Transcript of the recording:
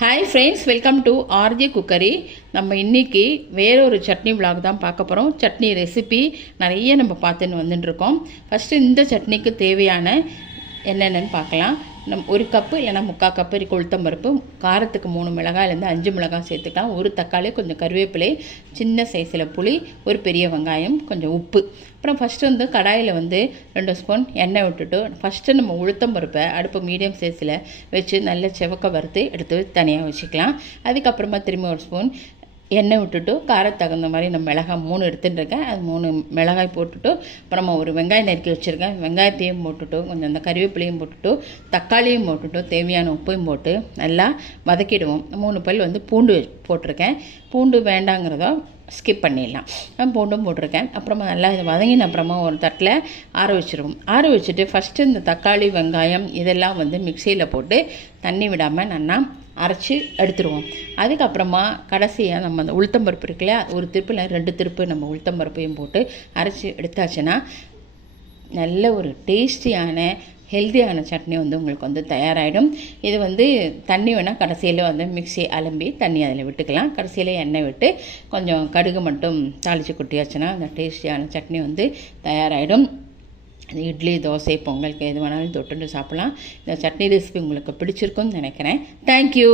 Hi friends, welcome to RJ cookery. நம்ம இன்றைக்கி வேறொரு சட்னி விலாக் தான் பார்க்க போகிறோம். சட்னி ரெசிபி நிறைய நம்ம பார்த்துன்னு வந்துட்டுருக்கோம். ஃபஸ்ட்டு இந்த சட்னிக்கு தேவையான என்னென்னு பார்க்கலாம். ஒரு கப்பு இல்லைனா 3/4 கப்பு உளுத்தம் பருப்பு, காரத்துக்கு 3 மிளகாயிலேருந்து 5 மிளகாய் சேர்த்துக்கலாம், ஒரு தக்காளி, கொஞ்சம் கருவேப்பிலை, சின்ன சைஸில் புளி, ஒரு பெரிய வெங்காயம், கொஞ்சம் உப்பு. அப்புறம் ஃபஸ்ட்டு கடாயில் 2 ஸ்பூன் எண்ணெய் விட்டுட்டு ஃபஸ்ட்டு நம்ம உளுத்தம் பருப்பை அடுப்பு மீடியம் சைஸில் வச்சு நல்ல செவக்க வறுத்து எடுத்து தனியாக வச்சுக்கலாம். அதுக்கப்புறமா திரும்பி 1 ஸ்பூன் எண்ணெய் விட்டுட்டு காரத்துக்கு தகுந்த மாதிரி நம்ம மிளகாய் 3 எடுத்துட்டுருக்கேன். அது 3 மிளகாய் போட்டுட்டு அப்புறமா ஒரு வெங்காயம் நறுக்கி வச்சுருக்கேன். வெங்காயத்தையும் போட்டுட்டு கொஞ்சம் அந்த கருவேப்பிலையும் போட்டுட்டு தக்காளியும் போட்டுட்டு தேவையான உப்பையும் போட்டு நல்லா வதக்கிடுவோம். 3 பல் பூண்டு போட்டிருக்கேன். பூண்டு வேண்டாங்கிறதோ ஸ்கிப் பண்ணிடலாம். பூண்டும் போட்டிருக்கேன். அப்புறமா நல்லா இது வதங்கின அப்புறமா ஒரு தட்டில் ஆற வச்சுருவோம். ஆற வச்சுட்டு ஃபஸ்ட்டு இந்த தக்காளி வெங்காயம் இதெல்லாம் மிக்சியில் போட்டு தண்ணி விடாமல் நல்லா அரைச்சி எடுத்துருவோம். அதுக்கப்புறமா கடைசியாக நம்ம அந்த உளுத்தம்பருப்பு இருக்குல்ல, ஒரு திருப்பில் 2 திருப்பு நம்ம உளுத்தம்பருப்பையும் போட்டு அரைச்சி எடுத்தாச்சுன்னா நல்ல ஒரு டேஸ்டியான ஹெல்த்தியான சட்னி உங்களுக்கு தயாராகிடும். இது தண்ணி வேணால் கடைசியில் மிக்ஸி அலம்பி தண்ணி அதில் விட்டுக்கலாம். கடைசியில் எண்ணெய் விட்டு கொஞ்சம் கடுகு மட்டும் தாளித்து கொட்டியாச்சுன்னா அந்த டேஸ்டியான சட்னி தயாராகிடும். அது இட்லி, தோசை, பொங்கலுக்கு எது வேணாலும் தொட்டுட்டு சாப்பிட்லாம். இந்த சட்னி ரெசிபி உங்களுக்கு பிடிச்சிருக்குன்னு நினைக்கிறேன். தேங்க்யூ.